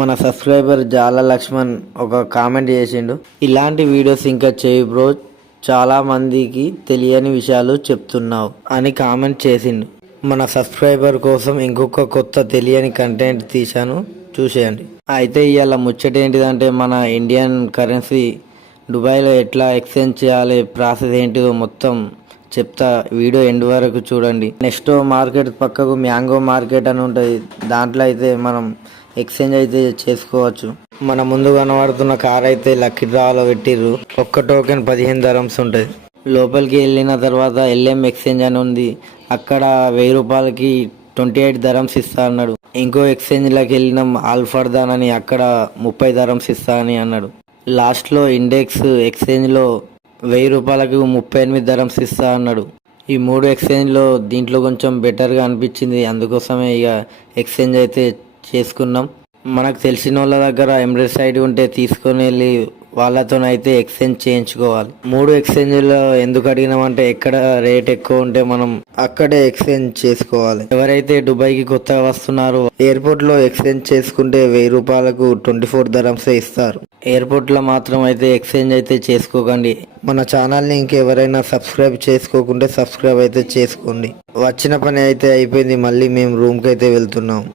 మన సబ్స్క్రైబర్ జాల లక్ష్మణ్ ఒక కామెంట్ చేసిండు, ఇలాంటి వీడియోస్ ఇంకా చేయి బ్రో, చాలా మందికి తెలియని విషయాలు చెప్తున్నావు అని కామెంట్ చేసిండు. మన సబ్స్క్రైబర్ కోసం ఇంకొక కొత్త తెలియని కంటెంట్ తీశాను, చూసేయండి. అయితే ఇవాళ ముచ్చట ఏంటిదంటే, మన ఇండియన్ కరెన్సీ దుబాయ్లో ఎట్లా ఎక్స్చేంజ్ చేయాలి, ప్రాసెస్ ఏంటిదో మొత్తం చెప్తా. వీడియో ఎండ్ వరకు చూడండి. నెక్స్ట్ మార్కెట్ పక్కకు మ్యాంగో మార్కెట్ అని ఉంటుంది, దాంట్లో అయితే మనం ఎక్స్చేంజ్ అయితే చేసుకోవచ్చు. మన ముందు కనబడుతున్న కార్ అయితే లక్కీ డ్రాలో పెట్టిర్రు. ఒక్క టోకెన్ 15 dirhams ఉంటుంది. లోపలికి వెళ్ళిన తర్వాత ఎల్ఎం ఎక్స్చేంజ్ అని ఉంది, అక్కడ 1000 రూపాయలకి 28 dirhams ఇస్తా అన్నాడు. ఇంకో ఎక్స్చేంజ్లోకి వెళ్ళినాం ఆల్ఫర్దాన్ అని, అక్కడ 30 dirhams ఇస్తా అని అన్నాడు. లాస్ట్లో ఇండెక్స్ ఎక్స్చేంజ్లో 1000 రూపాయలకు 38 dirhams ఇస్తా అన్నాడు. ఈ 3 ఎక్స్చేంజ్లో దీంట్లో కొంచెం బెటర్గా అనిపించింది, అందుకోసమే ఇక ఎక్స్చేంజ్ అయితే చేసుకున్నాం. మనకు తెలిసిన వాళ్ళ దగ్గర ఎమిరేట్స్ ఐడి ఉంటే తీసుకొని వెళ్ళి వాళ్ళతోనైతే ఎక్స్చేంజ్ చేయించుకోవాలి. 3 ఎక్స్చేంజ్లో ఎందుకు అడిగినామంటే, ఎక్కడ రేట్ ఎక్కువ ఉంటే మనం అక్కడే ఎక్స్చేంజ్ చేసుకోవాలి. ఎవరైతే దుబాయ్కి కొత్తగా వస్తున్నారో ఎయిర్పోర్ట్లో ఎక్స్చేంజ్ చేసుకుంటే 1000 రూపాయలకు 24 dirhams ఇస్తారు. ఎయిర్పోర్ట్లో మాత్రం అయితే ఎక్స్చేంజ్ అయితే చేసుకోకండి. మన ఛానల్ని ఇంకెవరైనా సబ్స్క్రైబ్ చేసుకోకుంటే సబ్స్క్రైబ్ అయితే చేసుకోండి. వచ్చిన పని అయితే అయిపోయింది, మళ్ళీ మేము రూమ్కి అయితే వెళ్తున్నాం.